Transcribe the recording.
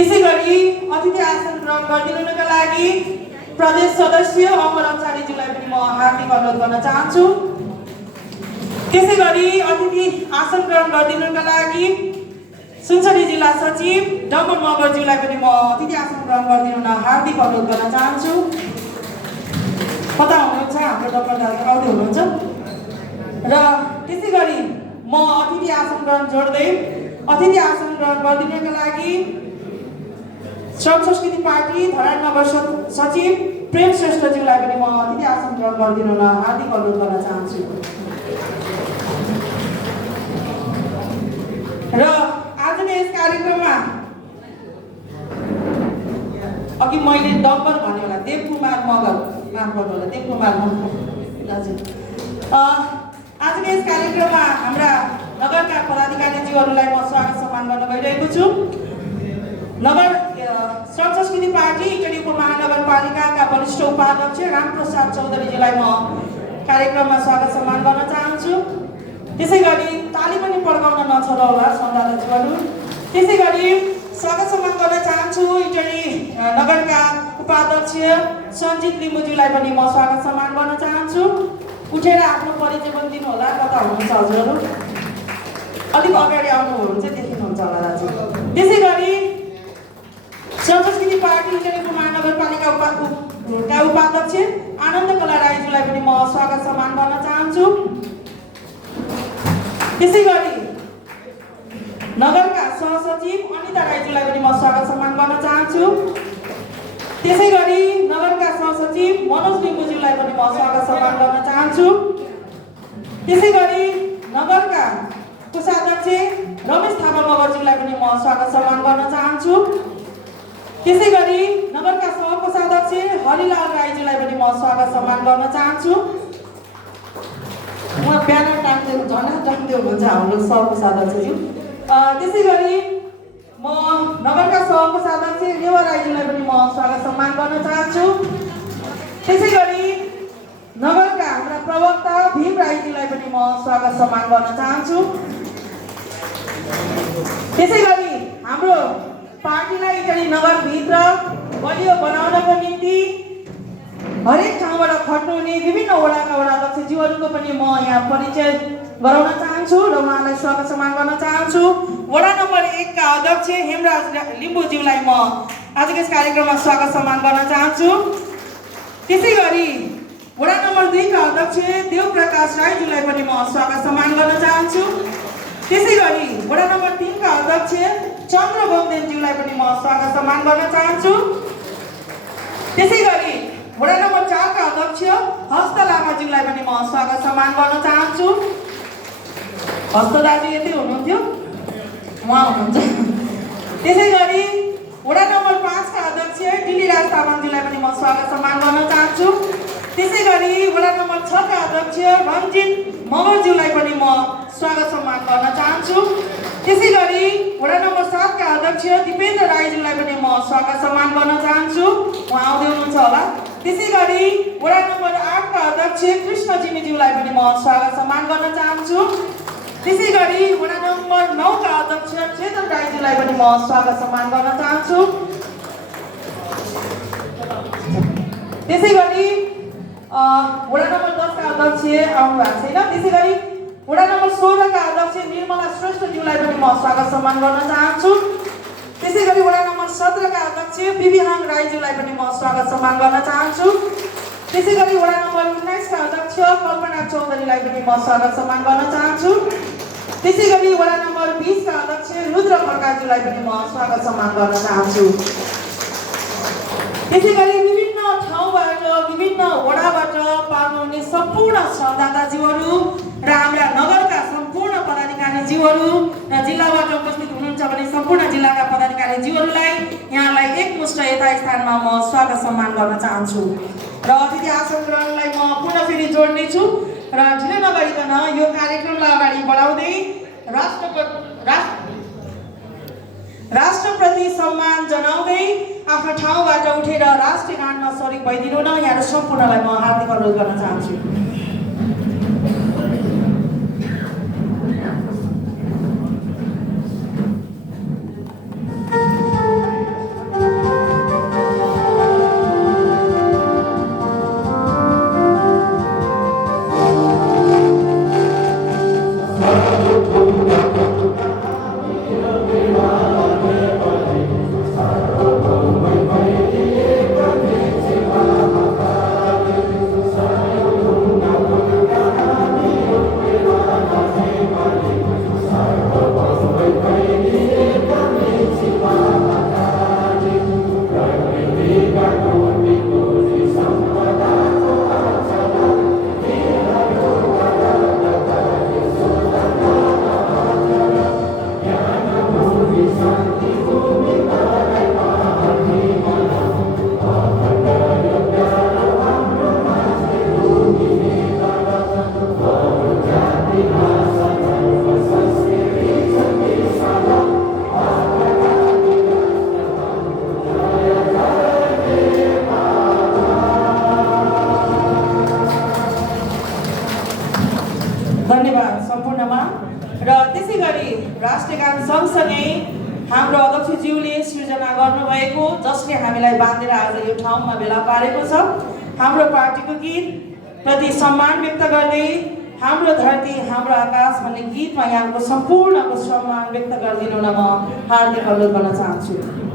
त्यसैगरी अतिथि आसन ग्रहण गरिदिनुका लागि प्रदेश सदस्य अमर आचार्यज्यूलाई पनि म हार्दिक अनुरोध गर्न चाहन्छु। त्यसैगरी अतिथि आसन ग्रहण गरिदिनुका लागि सुनसरी जिल्ला सचिव डम्बर मगरज्यूलाई पनि म अतिथि आसन ग्रहण गरिदिन हार्दिक अनुरोध गर्न चाहन्छु। कता हुनुहुन्छ हाम्रो डम्बर दाजु आउँदै हुनुहुन्छ र त्यसैगरी म अतिथि आसन ग्रहण जोड्दै अतिथि आसन ग्रहण गरिदिनुका लागि श्रम संस्कृति पार्टी धरान नगर सचिव प्रेम श्रेष्ठज्यूलाई पनि म अतिथि आसन ग्रहण गरिदिन हार्दिक अनुरोध गर्न चाहन्छु। र आज नै यस कार्यक्रममा अघि मैले डम्बर भने होला देवकुमार मगर नाम गर्नु होला देवकुमार मगर दाजु आज नै यस कार्यक्रममा हाम्रा नगरका पदाधिकारीज्यूहरूलाई म स्वागत सम्मान गर्न गइरहेको छु। नगर श्रम संस्कृति पार्टी इटडी उपमहानगरपालिकाका वरिष्ठ उपाध्यक्ष रामप्रसाद चौधरीजीलाई म कार्यक्रममा स्वागत सम्मान गर्न चाहन्छु। त्यसैगरी ताली पनि पड्काउन नछोड होला संवाददाताज्यूहरू। त्यसैगरी स्वागत सम्मान गर्न चाहन्छु इटडी नगरका उपाध्यक्ष सञ्जित लिम्बुज्यूलाई पनि म स्वागत सम्मान गर्न चाहन्छु। उठेर आफ्नो परिचय पनि दिनु होला। कता हुनुहुन्छ हजुरहरू? अलिक अगाडि आउनुहुन्छ देखिनुहुन्छ होला दाजु। त्यसैगरी श्रम संस्कृति पार्टी इटडी उपमहानगरपालिका का उपाध्यक्ष आनन्द कला राईज्यूलाई पनि म स्वागत सम्मान गर्न चाहन्छु। त्यसैगरी नगरका सहसचिव अनिता राईज्यूलाई पनि म स्वागत सम्मान गर्न चाहन्छु। त्यसैगरी नगरका सहसचिव मनोज लिम्बुज्यूलाई पनि म स्वागत सम्मान गर्न चाहन्छु। त्यसैगरी नगरका कोषाध्यक्ष रमेश थापा मगरज्यूलाई पनि म स्वागत सम्मान गर्न चाहन्छु। त्यसैगरी नगरका सहकोषाध्यक्ष हरिलाल राईज्यूलाई पनि म स्वागत सम्मान गर्न चाहन्छु। म ब्यानर टाङ्दै हुनुहुन्छ हाम्रो सहकोषाध्यक्षज्यू। त्यसैगरी म नगरका सहकोषाध्यक्ष रेवा राईज्यूलाई पनि म स्वागत सम्मान गर्न चाहन्छु। त्यसैगरी नगरका हाम्रा प्रवक्ता भीम राईज्यूलाई पनि म स्वागत सम्मान गर्न चाहन्छु। त्यसैगरी हाम्रो पार्टीलाई इटडी नगरभित्र बलियो बनाउनको निम्ति हरेक ठाउँबाट खट्नुहुने विभिन्न वडाका वडाध्यक्षज्यूहरूको पनि म यहाँ परिचय गराउन चाहन्छु र उहाँलाई स्वागत सम्मान गर्न चाहन्छु। वडा नम्बर 1 का अध्यक्ष हेमराज लिम्बुज्यूलाई म आजको यस कार्यक्रममा स्वागत सम्मान गर्न चाहन्छु। त्यसैगरी वडा नम्बर 2 का अध्यक्ष देवप्रकाश राईज्यूलाई पनि म स्वागत सम्मान गर्न चाहन्छु। त्यसैगरी वडा नम्बर 3 का अध्यक्ष चन्द्र बन्देलज्यूलाई पनि म स्वागत सम्मान गर्न चाहन्छु। त्यसैगरी वडा नम्बर 4 का अध्यक्ष हस्त लामाज्यूलाई पनि म स्वागत सम्मान गर्न चाहन्छु। हस्त दाजु यतै हुनुहुन्थ्यो उहाँ हुनुहुन्छ। त्यसैगरी वडा नम्बर 5 का अध्यक्ष डिलीराज तामाङज्यूलाई पनि म स्वागत सम्मान गर्न चाहन्छु। त्यसैगरी वडा नम्बर 6 का अध्यक्ष रञ्जित मगरज्यूलाई पनि म स्वागत सम्मान गर्न चाहन्छु। त्यसैगरी वडा नम्बर 7 का अध्यक्ष दिपेन्द्र राईज्यूलाई पनि म स्वागत सम्मान गर्न चाहन्छु। उहाँ आउँदै हुनुहुन्छ होला। त्यसैगरी वडा नम्बर 8 का अध्यक्ष कृष्ण जिमीज्यूलाई पनि म स्वागत सम्मान गर्न चाहन्छु। त्यसैगरी वडा नम्बर 9 का अध्यक्ष चेतन राईज्यूलाई पनि म स्वागत सम्मान गर्न चाहन्छु। त्यसैगरी वडा नम्बर 10 का अध्यक्ष आउनु भएको छैन। त्यसैगरी वडा नम्बर 16 का अध्यक्ष निर्मला श्रेष्ठज्यूलाई पनि म स्वागत सम्मान गर्न चाहन्छु। त्यसैगरी वडा नम्बर 17 का अध्यक्ष बिबिहाङ राईज्यूलाई पनि म स्वागत सम्मान गर्न चाहन्छु। त्यसैगरी वडा नम्बर 19 का अध्यक्ष कल्पना चौधरीलाई पनि म स्वागत सम्मान गर्न चाहन्छु। त्यसैगरी वडा नम्बर 20 का अध्यक्ष रुद्र प्रकाशज्यूलाई पनि म स्वागत सम्मान गर्न चाहन्छु। त्यसैगरी विभिन्न ठाउँबाट विभिन्न वडाबाट पाल्नुहुने सम्पूर्ण संवाददाताज्यूहरू र हाम्रा नगरका सम्पूर्ण पदाधिकारीज्यूहरू र जिल्लाबाट उपस्थित हुनुहुन्छ भने सम्पूर्ण जिल्लाका पदाधिकारीज्यूहरूलाई यहाँलाई एकमुष्ट यथास्थानमा म स्वागत सम्मान गर्न चाहन्छु। र अतिथि आसन ग्रहणलाई म पुनः फेरि जोड्नेछु र ढिलो नगरिकन यो कार्यक्रमलाई अगाडि बढाउँदै राष्ट्रप्रति सम्मान जनाउँदै आफ्नो ठाउँबाट उठेर राष्ट्रिय गानमा सरिक भइदिनु न यहाँ सम्पूर्णलाई म हार्दिक अनुरोध गर्न चाहन्छु। धन्यवाद सम्पूर्णमा। र त्यसै गरी राष्ट्रगान सँगसँगै हाम्रो अध्यक्षज्यूले सिर्जना गर्नुभएको, जसले हामीलाई बाँधेर आज यो ठाउँमा भेला पारेको छ, हाम्रो पार्टीको गीत प्रति सम्मान व्यक्त गर्दै हाम्रो धरती हाम्रो आकाश भन्ने गीतमा यहाँको सम्पूर्णको सम्मान व्यक्त गरिदिनु न म हार्दिक अनुरोध गर्न चाहन्छु।